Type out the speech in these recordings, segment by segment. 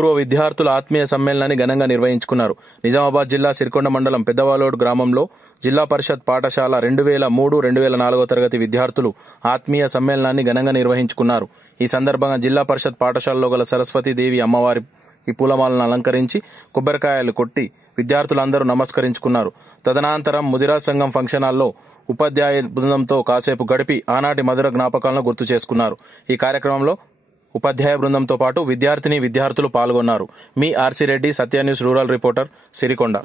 పూర్వ విద్యార్థుల ఆత్మీయ సమ్మేళనాన్ని ఘనంగా నిర్వహించుకున్నారు. నిజామాబాద్ జిల్లా సిరికొండ మండలం పెద్దవాలోడ్ గ్రామంలో జిల్లా పరిషత్ పాఠశాల 2003-2004 తరగతి విద్యార్థులు ఆత్మీయ సమ్మేళనాన్ని ఘనంగా నిర్వహించుకున్నారు. ఈ సందర్భంగా జిల్లా పరిషత్ పాఠశాలలో గల సరస్వతీదేవి అమ్మవారి ఈ పూలమాలను అలంకరించి కొబ్బరికాయలు కొట్టి విద్యార్థులందరూ నమస్కరించుకున్నారు. తదనంతరం ముదిరాజ్ సంఘం ఫంక్షన్ హాల్లో ఉపాధ్యాయ బృందంతో కాసేపు గడిపి ఆనాటి మధుర జ్ఞాపకాలను గుర్తు చేసుకున్నారు. ఈ కార్యక్రమంలో ఉపాధ్యాయ బృందంతో పాటు విద్యార్థులు పాల్గొన్నారు. మీ ఆర్సీ రెడ్డి, సత్య న్యూస్ రూరల్ రిపోర్టర్, సిరికొండ.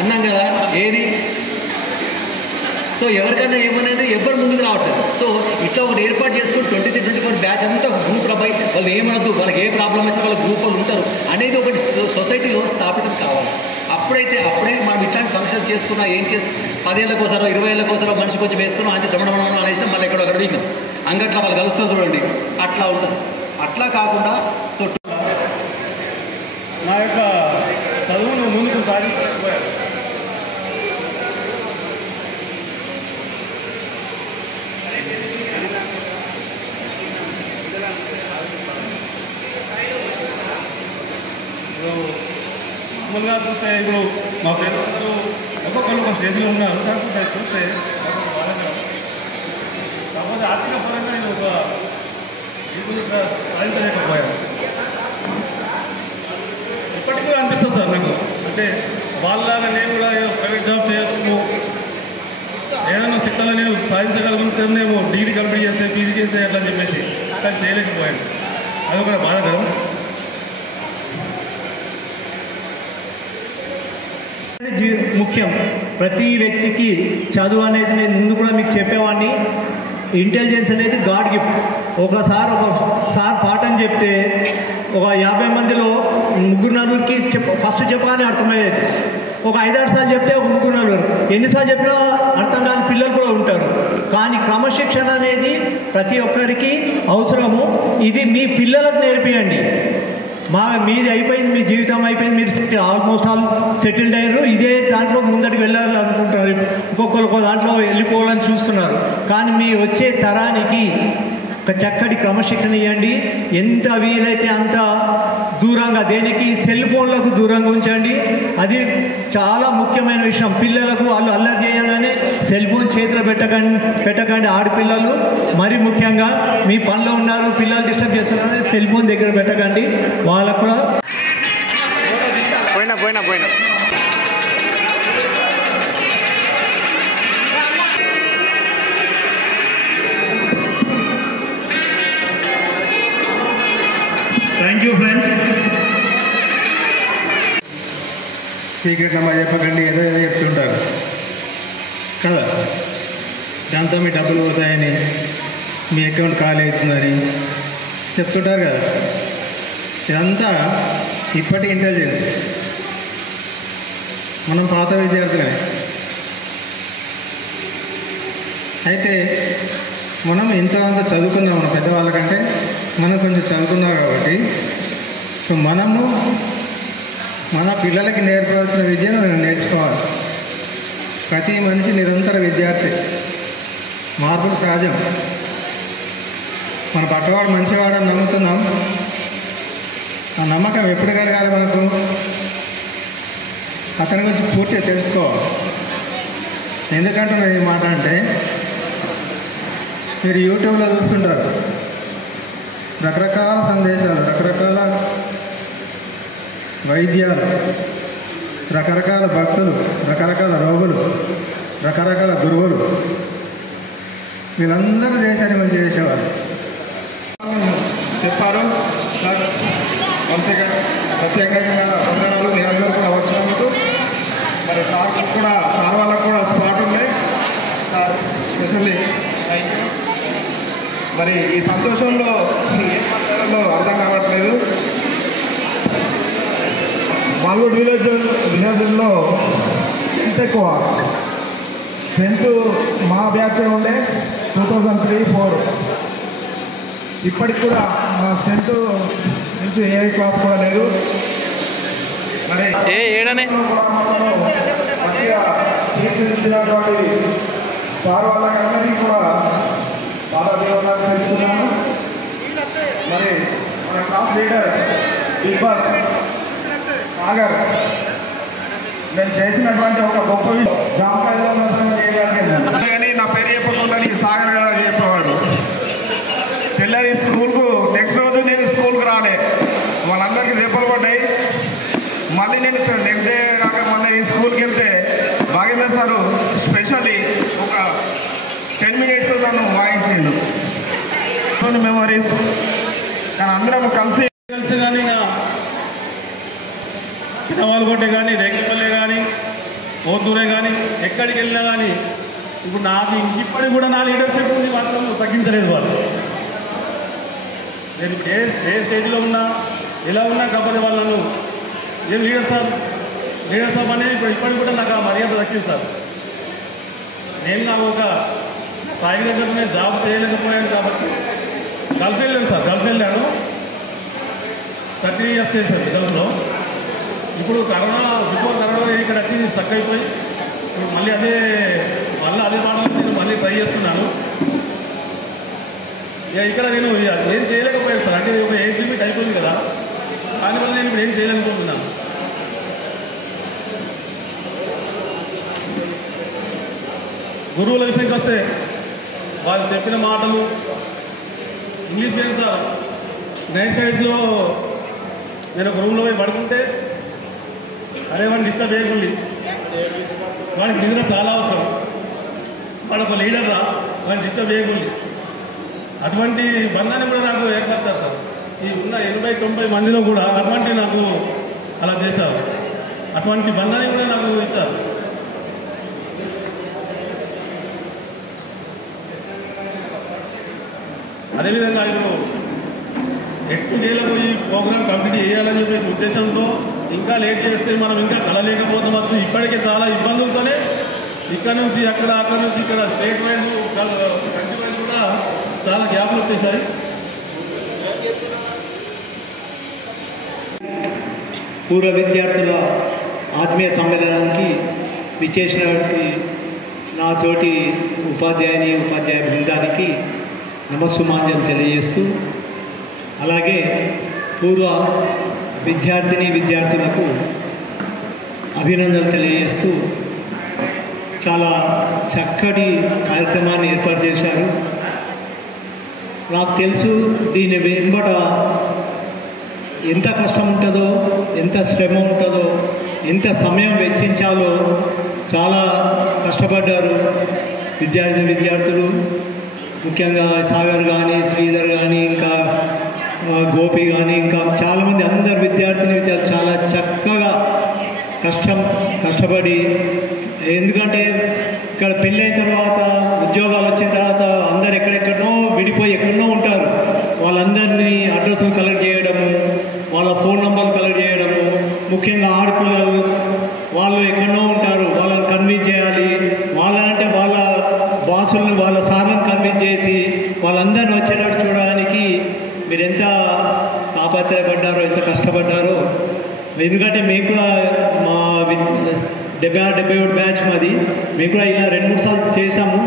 అన్నాం కదా ఏది. సో ఎవరికైనా ఏమనేది ఎవరు ముందుకు రావట్లేదు. సో ఇట్లా ఒకటి ఏర్పాటు చేసుకుని 23-24 బ్యాచ్ అంతా ఒక గ్రూప్ రబ్బాయి వాళ్ళు ఏమనద్దు, వాళ్ళకి ఏ ప్రాబ్లం వచ్చినా వాళ్ళ గ్రూప్ వాళ్ళు ఉంటారు అనేది ఒకటి సొసైటీలో స్థాపితం కావాలి. అప్పుడే మనం ఇట్లాంటి ఫంక్షన్స్ చేసుకున్నా ఏం 10 ఏళ్ళకోసారో 20 ఏళ్ళకోసారో మనిషి కొంచెం వేసుకున్నాం అంతే దమడమడం అనేసి మళ్ళీ ఎక్కడొక్కడ దిగినాం అంగట్లా వాళ్ళు కలుస్తూ చూడండి అట్లా ఉంటుంది. అట్లా కాకుండా సో నా యొక్క చదువును ముందుకు సాధించలేకపోయారు. మామూలుగా చూస్తే ఇప్పుడు మా ఫ్రెండ్స్ ఒక్కొక్కరు ఒక స్టేజ్లో ఉన్నారు. కాకపోతే చూస్తే కాకపోతే ఆర్థిక పరంగా నేను ఒక సాధించలేకపోయాను. ఇప్పటికీ అనిపిస్తుంది సార్ నాకు, అంటే వాళ్ళలాగా నేను కూడా ప్రైవేట్ జాబ్ చేయొచ్చు, ఏదైనా సెక్టర్లో నేను సాధించగలుగుతానేమో, డిగ్రీ కంప్లీట్ చేస్తే పీజీ చేస్తే అట్లా చెప్పేసి కానీ చేయలేకపోయాను. అది ఒక బాధాకరం. ముఖ్యం ప్రతి వ్యక్తికి చదువు అనేది నేను ముందు కూడా మీకు చెప్పేవాడిని. ఇంటెలిజెన్స్ అనేది గాడ్ గిఫ్ట్. ఒకసారి పాఠం చెప్తే ఒక 50 మందిలో 3-4కి ఫస్ట్ చెప్పగానే అర్థమయ్యేది. ఒక 5-6 సార్లు చెప్తే ఒక 3-4 ఎన్నిసార్లు చెప్పినా అర్థం కాని పిల్లలు కూడా ఉంటారు. కానీ క్రమశిక్షణ అనేది ప్రతి ఒక్కరికి అవసరము. ఇది మీ పిల్లలకు నేర్పియండి. మీది అయిపోయింది, మీ జీవితం అయిపోయింది, మీరు ఆల్మోస్ట్ ఆల్ సెటిల్డ్ అయ్యారు, ఇదే దాంట్లో ముందటికి వెళ్ళాలనుకుంటున్నారు, ఇంకొకరు దాంట్లో వెళ్ళిపోవాలని చూస్తున్నారు. కానీ మీ వచ్చే తరానికి ఒక చక్కటి క్రమశిక్షణ ఇవ్వండి. ఎంత వీలైతే అంత దూరంగా, దేనికి సెల్ ఫోన్లకు దూరంగా ఉంచండి. అది చాలా ముఖ్యమైన విషయం. పిల్లలకు వాళ్ళు అల్లరి చేయగానే సెల్ ఫోన్ చేతిలో పెట్టకండి. ఆడపిల్లలు మరి ముఖ్యంగా మీ పనిలో ఉన్నారు, పిల్లలు డిస్టర్బ్ చేస్తున్నారు, సెల్ ఫోన్ దగ్గర పెట్టకండి. వాళ్ళకు కూడా పోయినా thank you friends. Secret number చెప్పకండి, ఏదో చెప్తుంటారు కదా, దాంతో మీ డబ్బులు పోతాయని, మీ అకౌంట్ ఖాళీ అవుతుందని చెప్తుంటారు కదా. ఇదంతా ఇప్పటి ఇంటెలిజెన్స్. మనం పాత విద్యార్థులనే అయితే మనం ఇంత అంత చదువుకున్నాం, మన పెద్దవాళ్ళకంటే మనం కొంచెం చదువుకున్నాం కాబట్టి సో మనము మన పిల్లలకి నేర్పవలసిన విద్యను నేర్చుకోవాలి. ప్రతి మనిషి నిరంతర విద్యార్థి, మార్పులు సహజం. మన పక్కవాడు మంచివాడని నమ్ముతున్నాం, ఆ నమ్మకం ఎప్పుడు కలగాలి? మనకు అతని గురించి పూర్తిగా తెలుసుకోవాలి. ఎందుకంటున్నా ఈ మాట అంటే, మీరు యూట్యూబ్లో చూస్తుంటారు రకరకాల సందేశాలు, రకరకాల వైద్యాలు, రకరకాల భక్తులు, రకరకాల రోగులు, రకరకాల గురువులు, వీళ్ళందరూ దేశాన్ని మంచి చేసేవారు చెప్పారు. ప్రత్యేకంగా వందనాలు. మీరందరూ కూడా వచ్చినందుకు మరి సార్ వాళ్ళకు కూడా స్పాట్ ఉన్నాయి. స్పెషల్లీ మరి ఈ సంతోషంలో ఏం మాట్లాడాలో అర్థం కావట్లేదు. మాల్గూడ్ విలేజ్లో ఎంత ఎక్కువ స్ట్రెంత్ మా బ్యాచ్ ఉండే 2003-04. ఇప్పటికి కూడా మా స్ట్రెంత్ నుంచి ఏ క్లాస్ కూడా లేదు. మరి మంచిగా తీర్చిదిద్దినటువంటి సార్ వాళ్ళకందరికీ కూడా బాగా ధన్యవాదాలు తెలుపుతున్నాను. మరి మన class leader big boss Sagar నేను చేసినటువంటి ఒక గొప్ప జాంకాయలో చేయగలిగింది. నా పేరు చెప్పకుండా సాగర్ గారు చెప్పేవాడు. పిల్లలు స్కూల్కు నెక్స్ట్ రోజు నేను స్కూల్కి రాలే, వాళ్ళందరికీ దెబ్బలు పడ్డాయి. మళ్ళీ నేను నెక్స్ట్ డే కాక మళ్ళీ స్కూల్కి వెళ్తే భాగేంద్ర సారు స్పెషల్లీ ఒక 10 minutes నన్ను వాయించిండు. మెమరీస్. కానీ అందరం కలిసి కానీ చిన్నవాళ్ళగొట్టే కానీ, రేగిపల్లె కానీ, ఓతూరే కానీ, ఎక్కడికి వెళ్ళినా కానీ ఇప్పుడు నాకు ఇప్పటికి కూడా నా లీడర్షిప్ మాత్రం తగ్గించలేదు వాళ్ళు. నేను ఏ స్టేజ్లో ఉన్నా, ఎలా ఉన్నా కాకపోతే వాళ్ళను ఏం లీడర్ సాబ్ అనేది ఇప్పటికి కూడా నాకు ఆ మర్యాద దక్కింది సార్. నేను నాకు ఒక స్థాయి దగ్గర నేను జాబ్ చేయలేకపోయాను కాబట్టి గల్ఫ్ వెళ్ళాను సార్. గల్ఫ్ వెళ్ళాను, 30 years చేశాను గల్ఫ్లో. ఇప్పుడు బిఫోర్ కరోనా ఇక్కడ వచ్చి స్టక్ అయిపోయి ఇప్పుడు మళ్ళీ అదే పాటలు నేను మళ్ళీ ట్రై చేస్తున్నాను. ఇక ఇక్కడ నేను ఏం చేయలేకపోయాను సార్. అంటే ఒక ఏజ్ లిమిట్ అయిపోయింది కదా, దానివల్ల నేను ఇప్పుడు ఏం చేయలేకపోతున్నాను. గురువుల విషయానికి వస్తే వాళ్ళు చెప్పిన మాటలు ఇంగ్లీష్ లేదు సార్. నైట్ సైడ్స్లో నేను ఒక రూమ్లో పోయి పడుకుంటే అరే వాడిని డిస్టర్బ్ చేయకుండా, వాడికి నిద్ర చాలా అవసరం, వాడు ఒక లీడర్ రా, వాడిని డిస్టర్బ్ చేయకుండా. అటువంటి బంధాన్ని కూడా నాకు ఏర్పరచారు సార్. ఈ ఉన్న 80-90 మందిలో కూడా అటువంటి నాకు అలా చేశారు. అటువంటి బంధాన్ని కూడా నాకు ఇచ్చారు. అదేవిధంగా ఇప్పుడు ఎట్టు పోయి ప్రోగ్రామ్ కంప్లీట్ చేయాలని చెప్పేసి ఉద్దేశంతో ఇంకా లేట్ చేస్తే మనం ఇంకా కలలేకపోతామచ్చు. ఇప్పటికే చాలా ఇబ్బందులతోనే ఇక్కడ నుంచి అక్కడ, అక్కడ నుంచి ఇక్కడ స్టేట్ వైజ్, కంట్రీ వైజ్ కూడా చాలా గ్యాప్లు వచ్చేసాయి. పూర్వ విద్యార్థుల ఆత్మీయ సమ్మేళనానికి విచ్చేసినటువంటి నాతోటి ఉపాధ్యాయ బృందానికి నమస్సుమాంజలు తెలియజేస్తూ, అలాగే పూర్వ విద్యార్థులకు అభినందనలు తెలియజేస్తూ చాలా చక్కటి కార్యక్రమాన్ని ఏర్పాటు చేశారు. నాకు తెలుసు దీని వెంబట ఎంత కష్టం ఉంటుందో, ఎంత శ్రమ ఉంటుందో, ఎంత సమయం వెచ్చించాలో చాలా కష్టపడ్డారు విద్యార్థులు. ముఖ్యంగా సాగర్ కానీ, శ్రీధర్ కానీ, ఇంకా గోపి కానీ, ఇంకా చాలామంది అందరు విద్యార్థులు చాలా చక్కగా కష్టపడి, ఎందుకంటే ఇక్కడ పెళ్ళైన తర్వాత ఉద్యోగాలు వచ్చిన తర్వాత అందరు ఎక్కడెక్కడనో విడిపోయి ఎక్కడనో ఉంటారు. వాళ్ళందరినీ అడ్రస్లు కలెక్ట్ చేయడము, వాళ్ళ ఫోన్ నంబర్లు కలెక్ట్ చేయడము, ముఖ్యంగా ఆడపిల్లలు వాళ్ళు ఎక్కడనో ఉంటారు, వాళ్ళని కన్విన్స్ చేయాలి. వాళ్ళనంటే వాళ్ళ బాసులను, వాళ్ళ వాళ్ళందరినీ వచ్చేటట్టు చూడడానికి మీరు ఎంత తాపత్రయపడ్డారో, ఎంత కష్టపడ్డారో. ఎందుకంటే మేము కూడా మా 76-77 బ్యాచ్ మాది, మేము కూడా ఇలా 2-3 సార్లు చేసాము.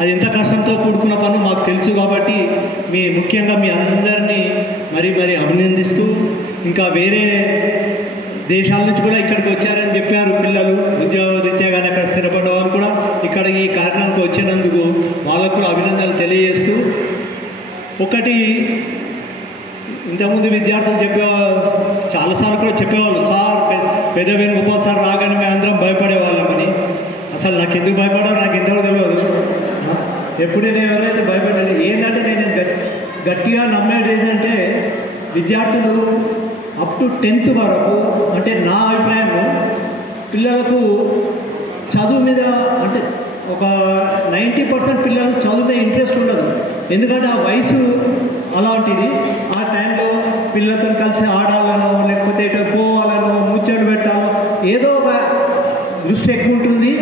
అది ఎంత కష్టంతో కూడుకున్న పనులు మాకు తెలుసు. కాబట్టి ముఖ్యంగా మీ అందరినీ మరీ అభినందిస్తూ, ఇంకా వేరే దేశాల నుంచి కూడా ఇక్కడికి వచ్చారని చెప్పారు పిల్లలు, ఉద్యోగరీత్యా కానీ అక్కడ స్థిరపడ్డ వారు కూడా ఇక్కడ ఈ కార్యక్రమానికి వచ్చినందుకు వాళ్ళకు కూడా అభినందనలు తెలియజేస్తూ, ఒకటి ఇంతకుముందు విద్యార్థులు చాలాసార్లు కూడా చెప్పేవాళ్ళు, సార్ పెద్ద వేణుగోపాల్ సార్ రాగానే మేము అందరం భయపడేవాళ్ళమని. అసలు నాకు ఎందుకు భయపడారో నాకు ఎంతవరకు తెలియదు. ఎప్పుడు నేను ఎవరైతే భయపడలేదు. ఏంటంటే నేను గట్టిగా నమ్మేది ఏంటంటే విద్యార్థులు అప్ టు 10th వరకు, అంటే నా అభిప్రాయంలో పిల్లలకు చదువు మీద అంటే ఒక 90% పిల్లలకు చదువు మీద ఇంట్రెస్ట్ ఉండదు. ఎందుకంటే ఆ వయసు అలాంటిది. ఆ టైంలో పిల్లలతో కలిసి ఆడాలనో, లేకపోతే ఇటు పోవాలనో, ముచ్చట్లు పెట్టాలో, ఏదో ఒక దృష్టి ఎక్కువ ఉంటుంది.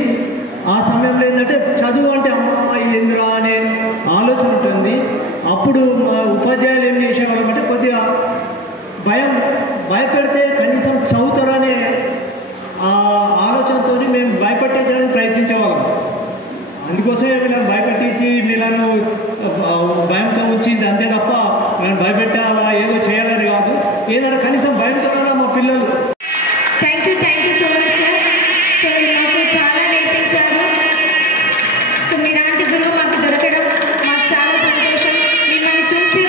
ఆ సమయంలో ఏంటంటే చదువు అంటే అమ్మ ఏందిరా అనే ఆలోచన ఉంటుంది. అప్పుడు మా ఉపాధ్యాయులు ఏం చేసేవాళ్ళం అంటే కొద్దిగా భయపెడితే కనీసం చదువుతారనే ఆ ఆలోచనతో మేము భయపెట్టించడానికి ప్రయత్నించేవాళ్ళం. అందుకోసమే వీళ్ళని భయపెట్టించి వీళ్ళను భయంతో ఉంచింది అంతే తప్ప మేము భయపెట్టాలా ఏదో చేయాలని కాదు. ఏదైనా కనీసం భయంతో మా పిల్లలు. Thank you so much sir. So మీరు మాకు చాలా నేర్పించారు. సో మీలాంటి గురువు మాకు దొరకడం మాకు చాలా సంతోషం. మిమ్మల్ని చూస్తే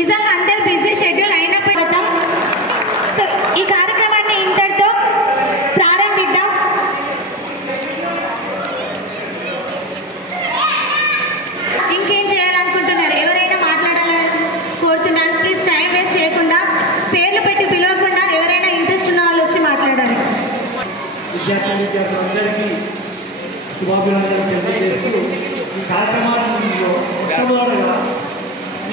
నిజంగా అందరు బిజీ షెడ్యూల్ అయినప్పుడు సో ఈ కార్యక్రమాన్ని ఇంతటితో ప్రారంభిద్దాం. ఇంకేం చేయాలనుకుంటున్నారు? ఎవరైనా మాట్లాడాలని కోరుతున్నాను. ప్లీజ్ టైం వేస్ట్ చేయకుండా, పేర్లు పెట్టి పిలవకుండా ఎవరైనా ఇంట్రెస్ట్ ఉన్న వాళ్ళు వచ్చి మాట్లాడాలి. విద్యార్థులందరికీ శుభాభినందనలు తెలియజేస్తూ ఈ కార్యక్రమాల్లో మొట్టమొదటిగా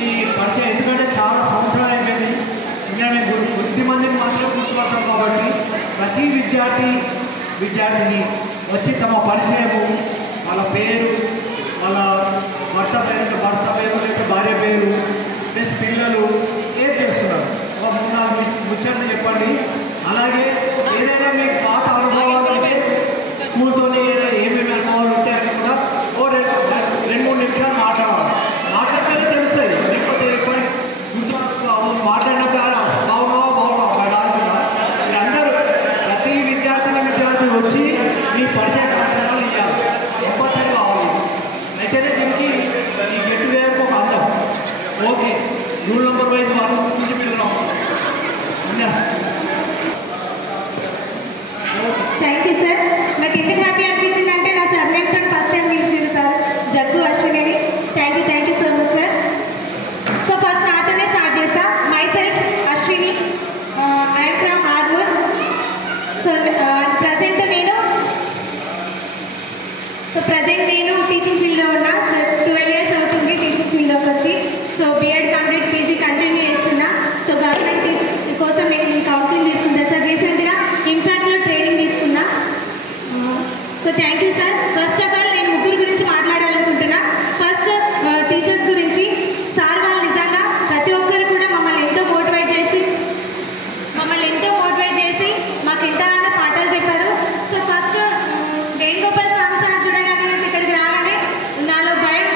ఈ పరిచయం, ఎందుకంటే చాలా సంవత్సరాలు అయిపోయింది. ఇంకా నేను కొద్ది మందిని మాత్రం గుర్తుపడతాం కాబట్టి ప్రతి విద్యార్థిని వచ్చి తమ పరిచయము, వాళ్ళ పేరు, వాళ్ళ భర్త పేరు లేదా భార్య పేరు ప్లస్ పిల్లలు ఏం చేస్తున్నారు ఒక 3-4 ముచ్చట్లు చెప్పండి. అలాగే ఏదైనా మీకు పాత అనుభవాలు ఉంటే స్కూల్తో ఏమేమి అనుభవాలు ఉంటే అవి కూడా 2-3 నిమిషాలు మాట్లాడితేనే తెలుస్తాయి. లేకపోతే ఎప్పుడు మాట్లాడినప్పుడు బాగున్నావా మీరందరూ ప్రతి విద్యార్థి వచ్చి మీ పరిచయ కార్యక్రమాలు ఇవ్వాలి, కంపల్సరీ కావాలి. అయితేనే దీనికి ఈ గెట్ టుగెదర్కి ఒక అందం. ఓకే, రూల్ నెంబర్ వైజ్ వాళ్ళు చూసి పిల్లలు. Thank you sir. నాకు ఎందుకు హ్యాపీ అనిపించింది అంటే నా సార్ నేమ్తో ఫస్ట్ టైం పిలిచింది sir, Jaggu Ashwini. Thank you so much sir. So first నాతోనే స్టార్ట్ చేస్తా. Myself Ashwini, I'm from Armoor. So present నేను టీచింగ్ ఫీల్డ్లో ఉన్నా. సో 12 years అవుతుంది టీచింగ్ ఫీల్డ్లోకి వచ్చి. So BEd complete, PG continue చేస్తున్నా. సో గవర్నమెంట్ కోసం నేను కౌన్సిలింగ్ తీసుకుంటా సార్. రీసెంట్గా ఇంపాక్ట్లో ట్రైనింగ్ తీసుకున్నా. So thank you sir. First of all నేను ముగ్గురు గురించి మాట్లాడాలనుకుంటున్నా. ఫస్ట్ టీచర్స్ గురించి. సార్ వాళ్ళు నిజంగా ప్రతి ఒక్కరు కూడా మమ్మల్ని ఎంతో మోటివేట్ చేసి మాకు ఎంతగానో పాఠాలు చెప్పారు. సో ఫస్ట్ వేణుగోపాల్ స్వామి సార్ చూడగానే నాకు ఇక్కడికి రాగానే నాలో భయం,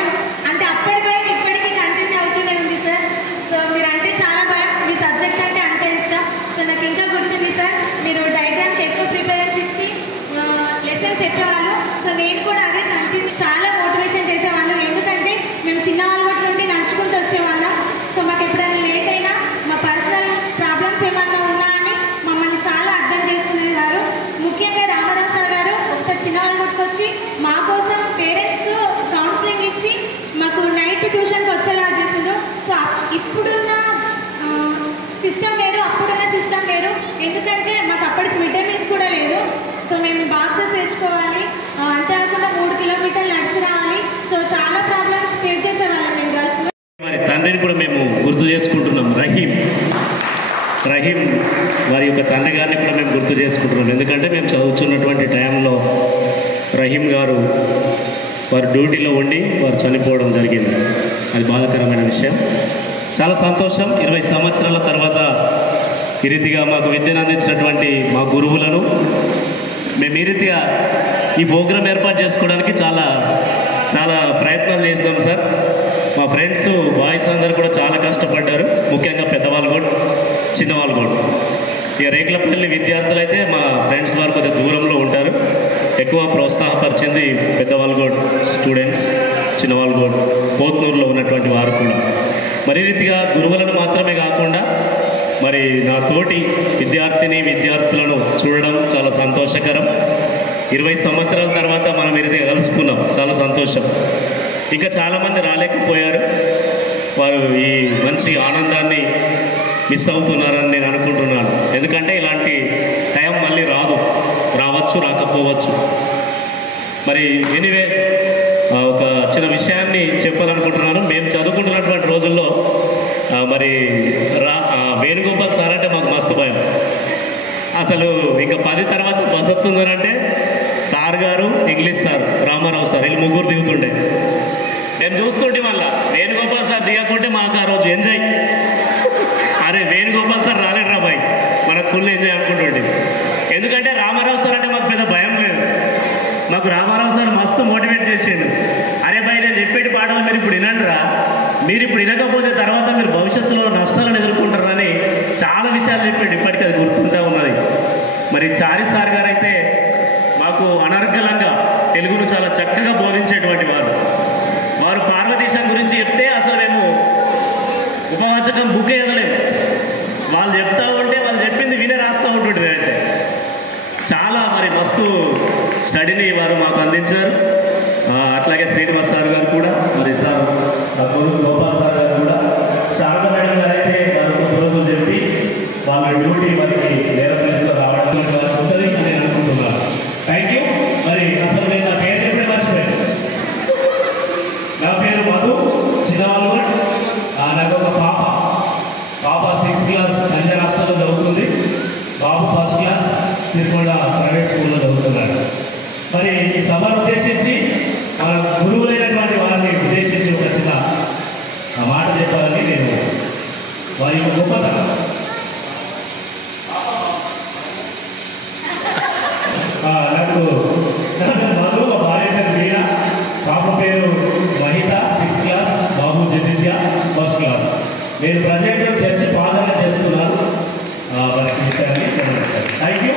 అంటే అప్పటి భయం ఇప్పటికీ కంటిన్యూ అవుతూనే ఉంది సార్. సో మీరు అంటే చాలా భయం, మీ సబ్జెక్ట్ అంటే అంతే ఇష్టం. సో నాకు ఇంకా గుర్తుంది సార్, మీరు డయాగ్రామ్కి ఎక్కువ ప్రిపరేషన్ ఇచ్చి లెసన్ చెప్పేవాళ్ళు. సో నేను కూడా అదే కంటిన్యూ చాలా మోటివేషన్ చేసేవాళ్ళు. ఎందుకంటే మేము చిన్నవాళ్ళ నుండి నడుచుకుంటూ వచ్చేవాళ్ళం. సో మాకు ఎప్పుడైనా లేట్ అయినా, మా పర్సనల్ ప్రాబ్లమ్స్ ఏమన్నా ఉన్నా అని మమ్మల్ని చాలా అర్థం చేసుకునేవారు. ముఖ్యంగా రామారావు సార్ గారు ఒకసారి చిన్నవాళ్ళు కొట్టుకొచ్చి మా కోసం పేరెంట్స్కు కౌన్సిలింగ్ ఇచ్చి మాకు నైట్ ట్యూషన్కి వచ్చేలా చేసిండ్రు. సో ఇప్పుడున్న సిస్టమ్ వేరు, అప్పుడున్న సిస్టమ్ వేరు. ఎందుకంటే మాకు అప్పటికి విటమిన్స్ కూడా లేదు. సో మేము బాక్సెస్ తెచ్చుకోవాలి, అంతేకాకుండా 3 కిలోమీటర్లు నడిచి రావాలి. సో చాలా ప్రాబ్లమ్స్ ఫేస్ చేసేవాళ్ళం మేము గర్ల్స్లో. వారి తండ్రిని కూడా మేము గుర్తు చేసుకుంటున్నాం. రహీం వారి యొక్క తండ్రి గారిని కూడా మేము గుర్తు చేసుకుంటున్నాం. ఎందుకంటే మేము చదువుతున్నటువంటి టైంలో రహీం గారు వారి డ్యూటీలో ఉండి వారు చనిపోవడం జరిగింది. అది బాధాకరమైన విషయం. చాలా సంతోషం. 20 సంవత్సరాల తర్వాత ఈ రీతిగా మాకు విద్యను అందించినటువంటి మా గురువులను మేము ఈ రీతిగా ఈ ప్రోగ్రాం ఏర్పాటు చేసుకోవడానికి చాలా ప్రయత్నాలు చేసినాం సార్. మా ఫ్రెండ్స్ బాయ్స్ అందరూ కూడా చాలా కష్టపడ్డారు. ముఖ్యంగా పెద్దవాళ్ళు కూడా, చిన్నవాళ్ళు కూడా. ఇక రేకులపల్లి విద్యార్థులు అయితే మా ఫ్రెండ్స్ వారు కొద్దిగా దూరంలో ఉంటారు. ఎక్కువ ప్రోత్సాహపరిచింది పెద్దవాళ్ళు కూడా స్టూడెంట్స్, చిన్నవాళ్ళు కూడా, పోత్నూరులో ఉన్నటువంటి వారు కూడా. మరి రీతిగా గురువులను మాత్రమే కాకుండా మరి నా తోటి విద్యార్థులను చూడడం చాలా సంతోషకరం. 20 సంవత్సరాల తర్వాత మనం ఈ రీతిగా కలుసుకున్నాం, చాలా సంతోషం. ఇంకా చాలామంది రాలేకపోయారు. వారు ఈ మంచి ఆనందాన్ని మిస్ అవుతున్నారని నేను అనుకుంటున్నాను. ఎందుకంటే ఇలాంటి టైం మళ్ళీ రావచ్చు, రాకపోవచ్చు. మరి ఎనీవే ఒక చిన్న విషయాన్ని చెప్పాలనుకుంటున్నాను. మేము చదువుకుంటున్నటువంటి రోజుల్లో మరి వేణుగోపాల్ సార్ అంటే మాకు మస్తు భయం. అసలు ఇంకా 10 తర్వాత బస్ వస్తుందనంటే సార్ గారు, ఇంగ్లీష్ సార్, రామారావు సార్, వీళ్ళు ముగ్గురు దిగుతుండే. నేను చూస్తుంటే మళ్ళీ వేణుగోపాల్ సార్ దిగకుంటే మాకు ఆ రోజు ఎంజాయ్. అరే వేణుగోపాల్ సార్ రాలేడు రా బాయ్, మనకు ఫుల్ ఎంజాయ్ అనుకుంటుండే. ఎందుకంటే రామారావు సార్ అంటే మాకు పెద్ద భయం లేదు. మాకు రామారావు సార్ మస్తు మోటివేట్ చేసిండు. అరే బాయ్, నేను చెప్పేటి పాటలు మీరు ఇప్పుడు వినండి రా, మీరు ఇప్పుడు వినకపోతే తర్వాత మీరు భవిష్యత్తులో నష్టాలను ఎదుర్కొంటారని చాలా విషయాలు చెప్పాడు. ఇప్పటికీ అది గుర్తుంటూ ఉన్నది. మరి చారి సార్ గారు అయితే మాకు అనర్గళంగా తెలుగును చాలా చక్కగా బోధించేటువంటి వారు. పార్వతీశం గురించి చెప్తే అసలు మేము ఉపవాచక సగం బుక్ వేయలేము. వాళ్ళు చెప్తా ఉంటే వాళ్ళు చెప్పింది వినే రాస్తూ ఉంటుంటుంది. అయితే చాలా మరి మస్తు స్టడీని వారు మాకు అందించారు. అట్లాగే శ్రీనివాస్ సార్ గారు కూడా, మరి సార్ గోపాల్ సార్ గారు కూడా, శారద మేడం గారు అయితే వారు కొన్ని రోజులు చెప్పి వాళ్ళ డ్యూటీ మనకి వేరే ప్లేస్లో రావడం ఉంటుంది అని నేను అనుకుంటున్నాను. Thank you. మరి అసలు నేను నా పేరు ఎప్పుడే మర్చిపోయాను. నా పేరు మధు, చిన్నవాళ్ళు. నాకు ఒక పాప 6th క్లాస్ నంజర్ హాస్టల్లో చదువుతుంది. బాబు 1st క్లాస్ సిరికొండ ప్రైవేట్ స్కూల్లో చదువుతున్నాడు. మరి ఈ సభను ఉద్దేశించి మన గురువులైనటువంటి వారిని ఉద్దేశించి ఒక చిన్న మాట చెప్పాలని నేను వారి యొక్క గొప్పతనం. నాకు మధు, భార్య పేరు మీనా, పాప పేరు మహిత 6th క్లాస్, బాబు జదిత్య 1st క్లాస్. నేను ప్రజెంట్ చర్చ్ ప్రార్థన చేస్తున్నాను. మరి విషయాన్ని థ్యాంక్ యూ.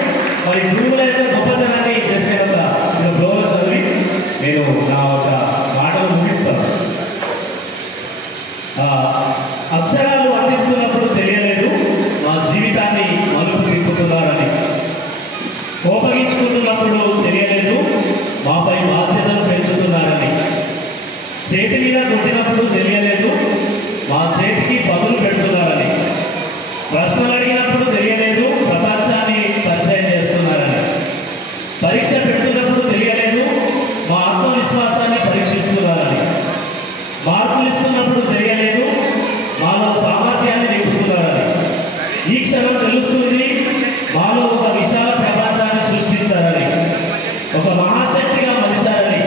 మరి గురువుల యొక్క గొప్పతనాన్ని చేసేంత చిన్న ఫ్లోలో చదివి నేను నా ఒక మాటలు ముగిస్తాను. అక్షరాలు అందిస్తున్నప్పుడు తెలియలేదు మా జీవితాన్ని మలుపు తిప్పుతున్నారని. కోపగించుకుంటున్నప్పుడు తెలియలేదు మాపై బాధ్యతలు పెంచుతున్నారని. చేతి మీద కొట్టినప్పుడు తెలియలేదు మా చేతికి బదులు పెడుతున్నారని. ప్రశ్నలు అడిగినప్పుడు తెలియలేదు ప్రపంచాన్ని పరిచయం చేస్తున్నారని. పరీక్ష పెడుతున్నప్పుడు తెలియలేదు మా ఆత్మవిశ్వాసాన్ని పరీక్షిస్తున్నారని. మార్కులు ఇస్తున్నప్పుడు తెలియలేదు మాలో సామర్థ్యాన్ని నింపుతున్నారని. ఈ క్షణం తెలుస్తుంది మాలో ఒక విశాల ప్రపంచాన్ని సృష్టించారని, ఒక మహాశక్తిగా మలిచారని.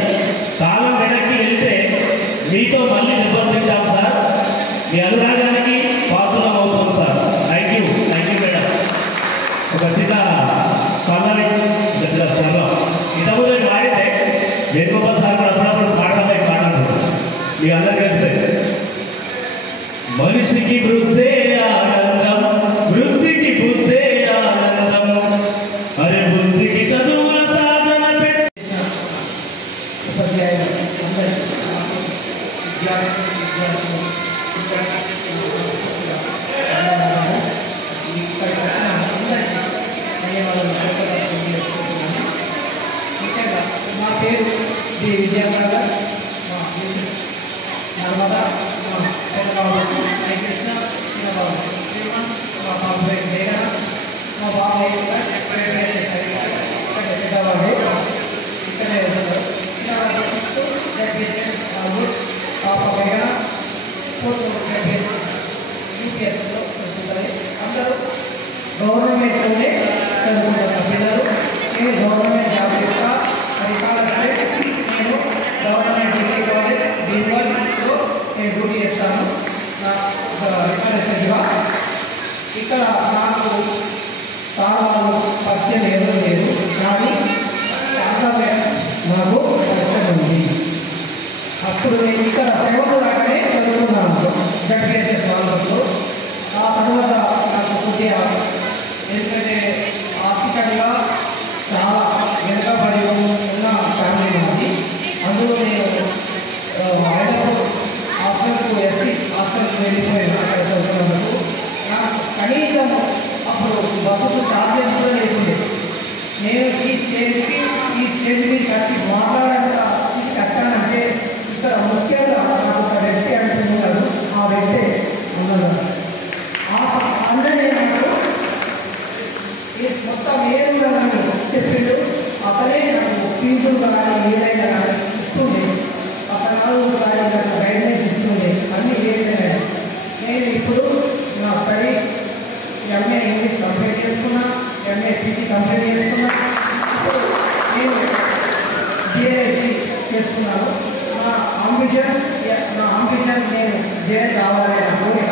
కాలం వెనక్కి వెళ్తే మీతో మళ్ళీ నిబంధించాం సార్. మీ అనురాగానికి పాత్రం అవుతాం సార్. Thank you madam. ఒక చిన్న కన్నడి, ఒక చిన్న చరణం ఇంతకుముందు పాడితే వేణుగోపాల్ సార్ కూడా అప్పుడప్పుడు పాటలపై పాడుతుంటారు. మీ అందరికీ తెలిసే మనిషికి వృద్ధే ఆనందం, వృద్ధికి బుద్ధే ఆనందం, అరే బుద్ధికి చదువుల సాధన నా పేరు డి విద్యాసాగర్, నర్మదా, చంద్రబాబు, కృష్ణ, చిన్నబాబు, శ్రీమన్, మా బాబు పేరు జగన్, మా బాబు పెద్దబాబు ఇక్కడే బాబు, పాప జగన్, యూపీఎస్లో ఉంటుంది. అందరూ గవర్నమెంట్లోనే చదువుకుంటున్న పిల్లలు. నేను గవర్నమెంట్ జాబ్ యొక్క పరిపాలనలో నేను గవర్నమెంట్ డిగ్రీ కాలేజ్ దీనిలో నేను డ్యూటీ చేస్తాను. రికార్డెస్గా ఇక్కడ నాకు స్థానాలు పరిచయం ఏదో లేదు, కానీ శాంతమే నాకు పరిచయం ఉంది. అప్పుడు నేను ఇక్కడ 7th దాకానే చదువుకున్నాను జడ్కేఎస్ వాళ్ళతో. ఆ తర్వాత నాకు కొద్దిగా ఎందుకంటే ఆర్థికంగా చాలా వెనుకబడి ఉన్న ఫ్యామిలీ ఉంది. అందులో నేను హైదరాబాద్ హాస్టల్కు ఎస్సీ హాస్టల్కి వెళ్ళిపోయాను. అక్కడ చదువుకున్నందుకు నాకు కనీసం అప్పుడు బస్సుకు చార్జెస్ కూడా లేకుండే. నేను ఈ స్టేజ్ మీద వచ్చి మాట్లాడంత కట్టానంటే ఇక్కడ ముఖ్యంగా నాకు ఒక వ్యక్తి అంటున్నారు. ఆ వ్యక్తి ఉన్నారు. అందరూ మొత్తం ఏదైనా చెప్పిండు. అతనే నాకు ఫీజులు కానీ ఏదైనా కానీ ఇస్తుండే, అతను కానీ నాకు గైడ్లైన్స్ ఇస్తుండే, అన్నీ ఏదైనా. నేను ఇప్పుడు నా స్టడీ ఎంఏ ఇంగ్లీష్ కంప్లీట్ చేసుకున్నా, ఎంఏ పీజీ కంప్లీట్ చేసుకున్నా. ఇప్పుడు నేను జిఎస్సి చేసుకున్నాను. నా అంబిషన్ నేను జేఎస్ కావాలని నా కోరిక.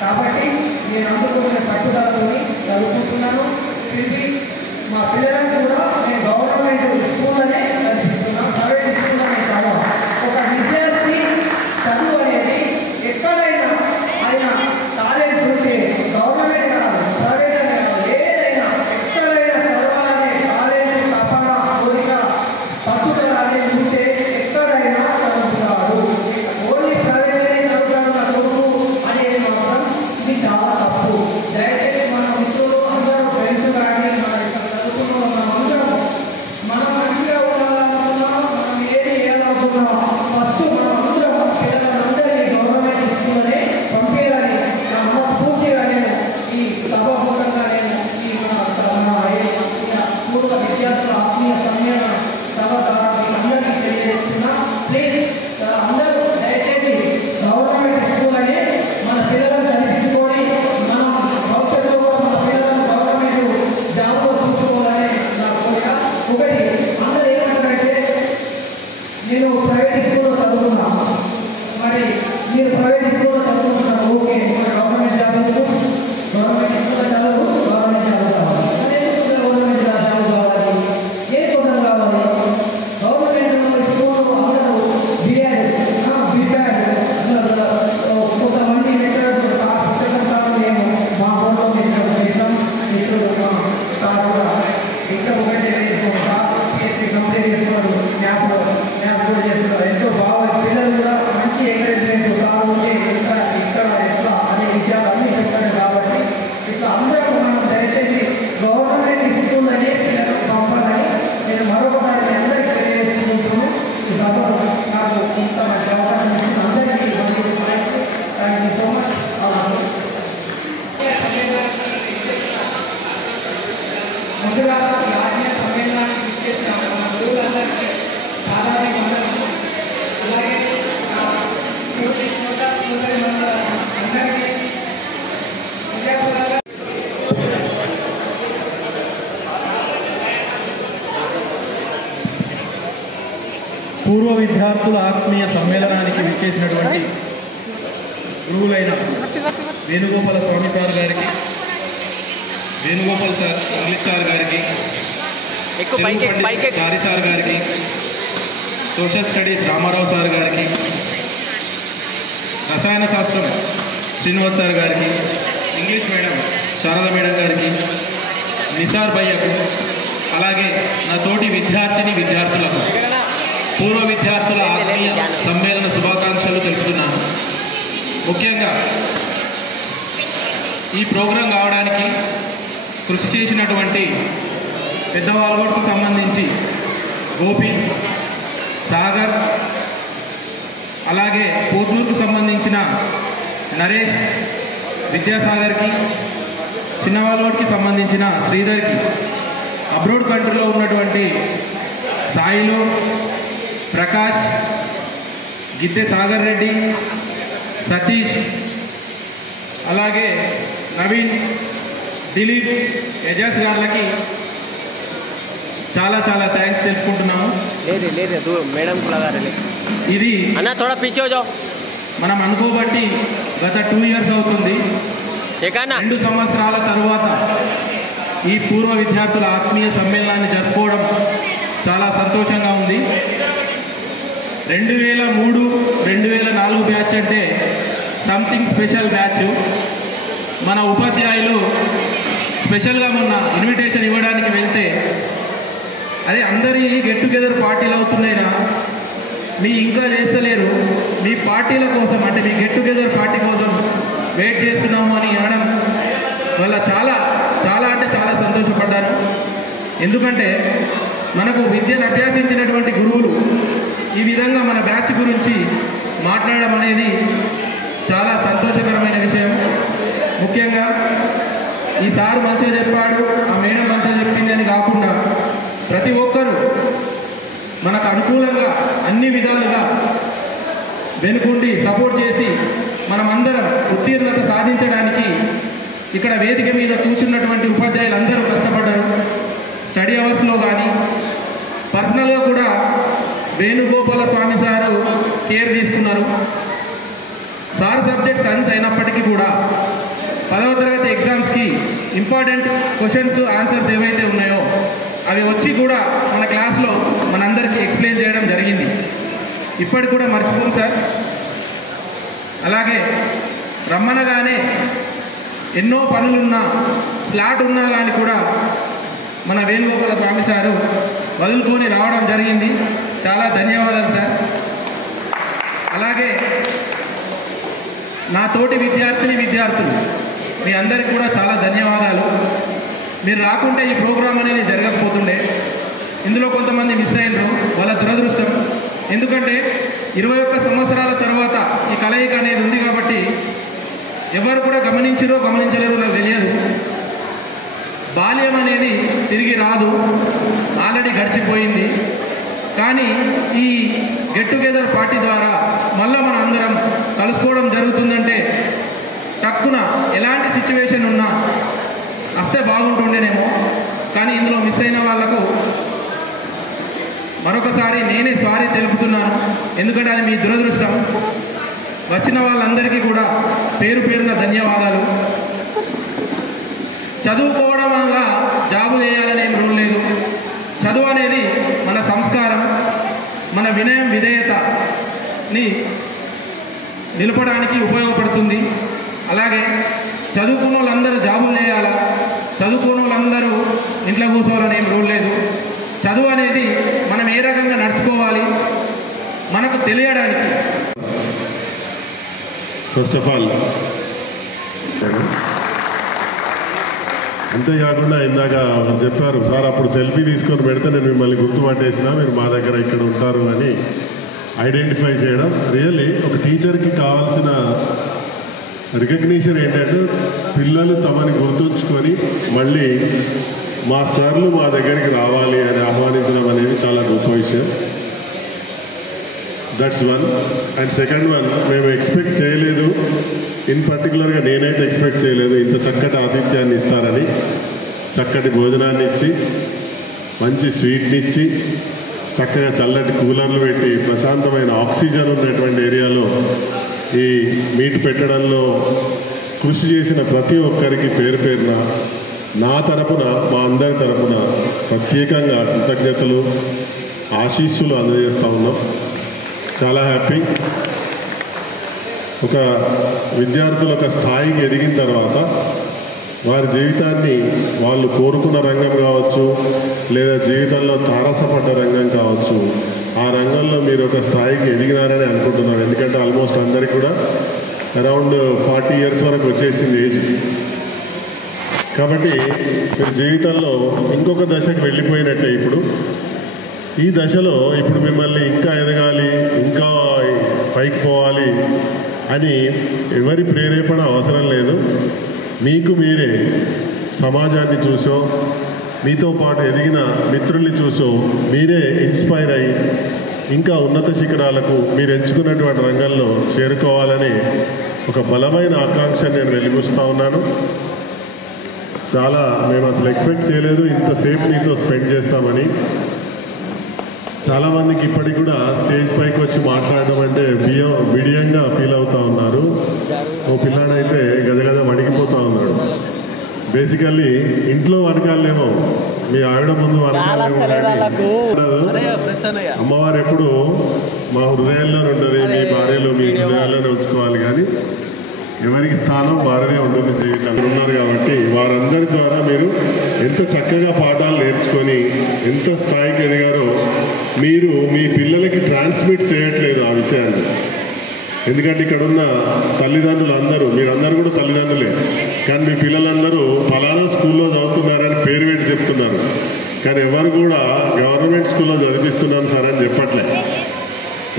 కాబట్టి నేను అందుకునే పట్టుదలతో చదువుకుంటున్నాను. తిరిగి మా పిల్లలకు కూడా నేను గవర్నమెంట్ స్కూల్లోనే చదివిస్తున్నాను, ప్రైవేట్ స్కూల్లోనే చదవ. ఒక విద్యార్థి చదువు అనేది ఎక్కడైనా ఆయన టాలెంట్ ఉంటే గవర్నమెంట్ కాదు, ప్రైవేట్ అనే కాదు, ఏదైనా ఎక్కడైనా చదవాలనే టాలెంట్, తపన, కోరిక, పట్టుదల అనేది ఉంటే ఎక్కడైనా చదువుతాడు. ఓన్లీ ప్రైవేట్ చదువుతాడు నా కొడుకు అనేది మాత్రం మీరు ప్రైవేట్ స్కూల్లో చదువుకుంటున్నారు, ఓకే, గవర్నమెంట్ జాబ్ గవర్నమెంట్ స్కూల్లో చదువు గవర్నమెంట్ జాబ్ కావాలి. అదే గవర్నమెంట్ జాబ్ కావాలి, ఏ కోసం కావాలి? గవర్నమెంట్ స్కూల్ అందరూ బిఎడ్ కొంతమంది లెక్చరర్స్ మేము మా ఫోటో చేస్తాం ఇక్కడ ఒకటి కంప్లీట్ చేస్తున్నారు, మ్యాథ్స్ కూడా చేస్తున్నారు. ఎంతో బాగా పిల్లలు కూడా మంచి ఎంకరేజ్మెంట్ కావాలంటే ఇక్కడ ఎట్లా అనే విషయాలు అన్నీ చెప్తారు. కాబట్టి ఇట్లా అందరూ మనం దయచేసి గవర్నమెంట్ స్కూల్ అనే పిల్లలకు పంపాలని నేను మరొకసారి మీ అందరికీ తెలియజేసుకుంటున్నాను. ఈ సభలో నాకు ఇంత మంచి అవకాశం ఇచ్చిన అందరికీ థ్యాంక్ యూ సో మచ్. ముందుగా ఈ ఆత్మీయ సమ్మేళనానికి ఇచ్చేసిన మన గురువులందరికీ సాధారణ వందనాలు. అలాగే అందరికీ పూర్వ విద్యార్థుల ఆత్మీయ సమ్మేళనానికి విచ్చేసినటువంటి గురువులైన వేణుగోపాల స్వామి సార్ గారికి, వేణుగోపాల్ సార్ ఇంగ్లీష్ సార్ గారికి, చారి సార్ గారికి, సోషల్ స్టడీస్ రామారావు సార్ గారికి, రసాయన శాస్త్రం శ్రీనివాస్ సార్ గారికి, ఇంగ్లీష్ మేడం శారద మేడం గారికి, నిసార్ భయ్యకు, అలాగే నా తోటి విద్యార్థులకు పూర్వ విద్యార్థుల ఆత్మీయ సమ్మేళన శుభాకాంక్షలు తెలుపుతున్నాను. ముఖ్యంగా ఈ ప్రోగ్రాం కావడానికి కృషి చేసినటువంటి పెద్దవాళ్ళకు సంబంధించి గోపి, సాగర్, అలాగే పోర్నూరుకు సంబంధించిన నరేష్, విద్యాసాగర్కి, చిన్నవాళ్ళకి సంబంధించిన శ్రీధర్కి, అబ్రోడ్ కంట్రీలో ఉన్నటువంటి సాయిలు, ప్రకాష్, గిద్దె సాగర్ రెడ్డి, సతీష్, అలాగే నవీన్, దిలీప్, ఎజాజ్ గారికి చాలా చాలా థ్యాంక్స్ తెలుపుకుంటున్నాము. ఇది మనం అనుకోబట్టి గత 2 years అవుతుంది. 2 సంవత్సరాల తరువాత ఈ పూర్వ విద్యార్థుల ఆత్మీయ సమ్మేళనాన్ని జరుపుకోవడం చాలా సంతోషంగా ఉంది. 2003, 2004 బ్యాచ్ అంటే సంథింగ్ స్పెషల్ బ్యాచ్. మన ఉపాధ్యాయులు స్పెషల్గా మొన్న ఇన్విటేషన్ ఇవ్వడానికి వెళ్తే, అదే అందరి గెట్ టుగెదర్ పార్టీలు అవుతున్నాయినా, మీ ఇంకా చేస్తలేరు, మీ పార్టీల కోసం అంటే మీ గెట్ టుగెదర్ పార్టీ కోసం వెయిట్ చేస్తున్నాము అని అనడం వల్ల చాలా చాలా అంటే చాలా సంతోషపడ్డాను. ఎందుకంటే మనకు విద్యను అభ్యసించినటువంటి గురువులు ఈ విధంగా మన బ్యాచ్ గురించి మాట్లాడడం అనేది చాలా సంతోషకరమైన విషయం. ముఖ్యంగా ఈ సార్ మంచిగా చెప్పాడు, ఆ మేడం మంచిగా చెప్పింది అని కాకుండా ప్రతి ఒక్కరూ మనకు అనుకూలంగా అన్ని విధాలుగా వెనుకుండి సపోర్ట్ చేసి మనమందరం ఉత్తీర్ణత సాధించడానికి ఇక్కడ వేదిక మీద కూర్చున్నటువంటి ఉపాధ్యాయులు అందరూ కష్టపడ్డారు. స్టడీ అవర్స్లో కానీ పర్సనల్గా కూడా వేణుగోపాల స్వామి సారు కేర్ తీసుకున్నారు. సార్ సబ్జెక్ట్ సైన్స్ అయినప్పటికీ కూడా 10వ తరగతి ఎగ్జామ్స్కి ఇంపార్టెంట్ క్వశ్చన్స్ ఆన్సర్స్ ఏవైతే ఉన్నాయో అవి వచ్చి కూడా మన క్లాస్లో మనందరికీ ఎక్స్ప్లెయిన్ చేయడం జరిగింది. ఇప్పటికి కూడా మర్చిపోం సార్. అలాగే రమ్మనగానే ఎన్నో పనులున్నా స్లాట్ ఉన్నా కానీ కూడా మన వేణుగోపాల స్వామి సారు వదులుకొని రావడం జరిగింది. చాలా ధన్యవాదాలు సార్. అలాగే నా తోటి విద్యార్థులు మీ అందరికీ కూడా చాలా ధన్యవాదాలు. మీరు రాకుంటే ఈ ప్రోగ్రాం అనేది జరగకపోతుండే. ఇందులో కొంతమంది మిస్ అయినరు, వాళ్ళ దురదృష్టం. ఎందుకంటే 21 సంవత్సరాల తర్వాత ఈ కలయిక అనేది ఉంది కాబట్టి ఎవరు కూడా గమనించలేదో నాకు తెలియదు. బాల్యం అనేది తిరిగి రాదు, ఆల్రెడీ గడిచిపోయింది. కానీ ఈ గెట్ టుగెదర్ పార్టీ ద్వారా మళ్ళీ మన అందరం కలుసుకోవడం జరుగుతుందంటే తక్కువ ఎలాంటి సిచ్యువేషన్ ఉన్నా వస్తే బాగుంటుండేనేమో. కానీ ఇందులో మిస్ అయిన వాళ్లకు మరొకసారి నేనే సారీ తెలుపుతున్నాను. ఎందుకంటే అది మీ దురదృష్టం. వచ్చిన వాళ్ళందరికీ కూడా పేరు పేరున ధన్యవాదాలు. చదువుకోవడం వల్ల జాబు వేయాలనే రూల్ లేదు. చదువు అనేది మన సంస్కారం, మన వినయం విధేయతని నిలపడానికి ఉపయోగపడుతుంది. అలాగే చదువుకున్న వాళ్ళందరూ జాబులు చేయాలా, చదువుకున్న వాళ్ళందరూ ఇంట్లో కూర్చోవాలని ఏం రూల్ లేదు. చదువు అనేది మనం ఏ రకంగా నడుచుకోవాలి మనకు తెలియడానికి. ఫస్ట్ ఆఫ్ ఆల్ అంతేకాకుండా ఇందాక చెప్పారు సార్, అప్పుడు సెల్ఫీ తీసుకొని పెడితే నేను మిమ్మల్ని గుర్తుపట్టేసిన, మీరు మా దగ్గర ఇక్కడ ఉంటారు అని ఐడెంటిఫై చేయడం. రియల్లీ ఒక టీచర్కి కావాల్సిన రికగ్నిషన్ ఏంటంటే పిల్లలు తమని గుర్తుంచుకొని మళ్ళీ మా సార్లు మా దగ్గరికి రావాలి అని ఆహ్వానించడం అనేది చాలా గొప్ప విషయం. That's one. And second one, మేము ఎక్స్పెక్ట్ చేయలేదు, ఇన్ పర్టికులర్గా నేనైతే ఎక్స్పెక్ట్ చేయలేదు ఇంత చక్కటి ఆతిథ్యాన్ని ఇస్తారని. చక్కటి భోజనాన్ని ఇచ్చి, మంచి స్వీట్ని ఇచ్చి, చక్కగా చల్లటి కూలర్లు పెట్టి, ప్రశాంతమైన ఆక్సిజన్ ఉన్నటువంటి ఏరియాలో ఈ మీట్ పెట్టడంలో కృషి చేసిన ప్రతి ఒక్కరికి పేరు పేరున నా తరపున, మా అందరి తరపున ప్రత్యేకంగా కృతజ్ఞతలు, ఆశీస్సులు అందజేస్తూ ఉన్నాం. చాలా హ్యాపీ. ఒక విద్యార్థులు ఒక స్థాయికి ఎదిగిన తర్వాత వారి జీవితాన్ని వాళ్ళు కోరుకున్న రంగం కావచ్చు, లేదా జీవితంలో తారసపడ్డ రంగం కావచ్చు, ఆ రంగంలో మీరు ఒక స్థాయికి ఎదిగినారని అనుకుంటున్నాను. ఎందుకంటే ఆల్మోస్ట్ అందరికీ కూడా అరౌండ్ 40 years వరకు వచ్చేసింది ఏజ్. కాబట్టి మీరు జీవితంలో ఇంకొక దశకు వెళ్ళిపోయినట్టే. ఇప్పుడు ఈ దశలో ఇప్పుడు మిమ్మల్ని ఇంకా ఎదగాలి, ఇంకా పైకి పోవాలి అని ఎవరి ప్రేరేపణ అవసరం లేదు. మీకు మీరే సమాజాన్ని చూసో, మీతో పాటు ఎదిగిన మిత్రుల్ని చూసో మీరే ఇన్స్పైర్ అయ్యి ఇంకా ఉన్నత శిఖరాలకు మీరు ఎంచుకున్నటువంటి రంగంలో చేరుకోవాలని ఒక బలమైన ఆకాంక్ష నేను వెలిగిస్తూ ఉన్నాను. చాలా మేము అసలు ఎక్స్పెక్ట్ చేయలేదు ఇంతసేపు మీతో స్పెండ్ చేస్తామని. చాలామందికి ఇప్పటికి కూడా స్టేజ్ పైకి వచ్చి మాట్లాడడం అంటే బిడియంగా ఫీల్ అవుతూ ఉన్నారు. ఓ పిల్లాడైతే గజగజ వణికిపోతూ ఉన్నాడు. బేసికల్లీ ఇంట్లో వనకాలేమో, మీ ఆవిడ ముందు వనకాలేమో. అమ్మవారు ఎప్పుడు మా హృదయాల్లో ఉంటుంది, మీ భార్యలు మీ హృదయాల్లోనే ఉంచుకోవాలి. కానీ ఎవరికి స్థానం వారిదే ఉంటుంది జీవితంలో ఉన్నారు. కాబట్టి వారందరి ద్వారా మీరు ఎంత చక్కగా పాఠాలు నేర్చుకొని ఎంత స్థాయికి ఎదిగారో మీరు మీ పిల్లలకి ట్రాన్స్మిట్ చేయట్లేదు ఆ విషయాన్ని. ఎందుకంటే ఇక్కడ ఉన్న తల్లిదండ్రులు అందరూ, మీరందరూ కూడా తల్లిదండ్రులే, కానీ మీ పిల్లలందరూ ఫలానా స్కూల్లో చదువుతున్నారని పేరు పెట్టి చెప్తున్నారు. కానీ ఎవరు కూడా గవర్నమెంట్ స్కూల్లో చదివిస్తున్నాను సార్ అని చెప్పట్లే.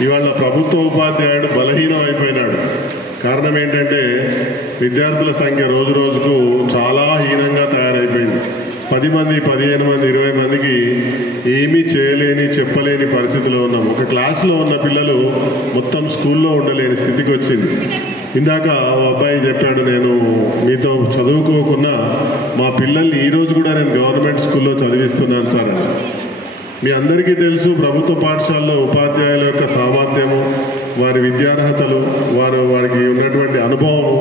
ఇవాళ ప్రభుత్వ ఉపాధ్యాయుడు బలహీనం అయిపోయినాడు. కారణం ఏంటంటే విద్యార్థుల సంఖ్య రోజు రోజుకు చాలా హీనంగా తయారైపోయింది. 10 మంది, 15 మంది, 20 మందికి ఏమీ చేయలేని, చెప్పలేని పరిస్థితిలో ఉన్నాం. ఒక క్లాస్లో ఉన్న పిల్లలు మొత్తం స్కూల్లో ఉండలేని స్థితికి వచ్చింది. ఇందాక ఓ అబ్బాయి చెప్పాడు, నేను మీతో చదువుకోకున్నా మా పిల్లల్ని ఈరోజు కూడా నేను గవర్నమెంట్ స్కూల్లో చదివిస్తున్నాను సార్ అని. మీ అందరికీ తెలుసు ప్రభుత్వ పాఠశాలలో ఉపాధ్యాయుల యొక్క సామర్థ్యము, వారి విద్యార్హతలు, వారికి ఉన్నటువంటి అనుభవము,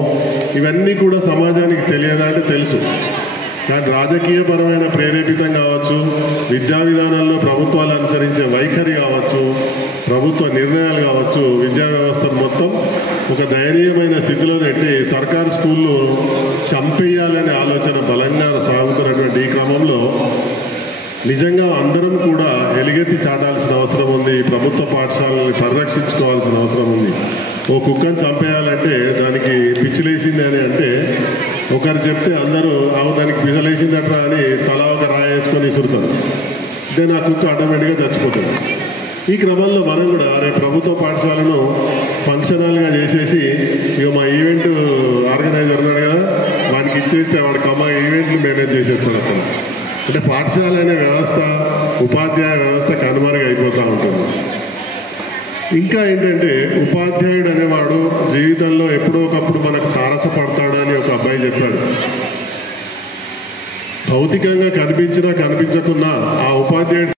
ఇవన్నీ కూడా సమాజానికి తెలియదా అంటే తెలుసు. కానీ రాజకీయపరమైన ప్రేరేపితం కావచ్చు, విద్యా విధానాల్లో ప్రభుత్వాలు అనుసరించే వైఖరి కావచ్చు, ప్రభుత్వ నిర్ణయాలు కావచ్చు, విద్యా వ్యవస్థను మొత్తం ఒక దయనీయమైన స్థితిలో నెట్టి సర్కారు స్కూళ్ళు చంపేయాలనే ఆలోచన బలంగా సాగుతున్నటువంటి ఈ క్రమంలో నిజంగా అందరం కూడా ఎలుగెత్తి చాటాల్సిన అవసరం ఉంది. ప్రభుత్వ పాఠశాలని పరిరక్షించుకోవాల్సిన అవసరం ఉంది. ఓ కుక్కను చంపేయాలంటే దానికి పిచ్చిలేసింది అని అంటే ఒకరు చెప్తే అందరూ దానికి పిచ్చలేసిందట్రా అని తలా ఒక రాయి వేసుకొని ఇసురుతారు. దెన్ ఆ కుక్క ఆటోమేటిక్గా చచ్చిపోతుంది. ఈ క్రమంలో మనం కూడా రేపు ప్రభుత్వ పాఠశాలను ఫంక్షన్ హాల్గా చేసేసి ఇక మా ఈవెంట్ ఆర్గనైజర్ ఉన్నాడు కదా వానికి ఇచ్చేస్తే వాడికి అమ్మ ఈవెంట్లు మేనేజ్ చేసేస్తాడు అక్కడ. అంటే పాఠశాల అనే వ్యవస్థ, ఉపాధ్యాయ వ్యవస్థ కనుమరుగు అయిపోతూ ఉంటుంది. ఇంకా ఏంటంటే ఉపాధ్యాయుడు అనేవాడు జీవితంలో ఎప్పుడో ఒకప్పుడు మనకు తారసపడతాడు అని ఒక అబ్బాయి చెప్పాడు. భౌతికంగా కనిపించినా కనిపించకున్నా ఆ ఉపాధ్యాయుడు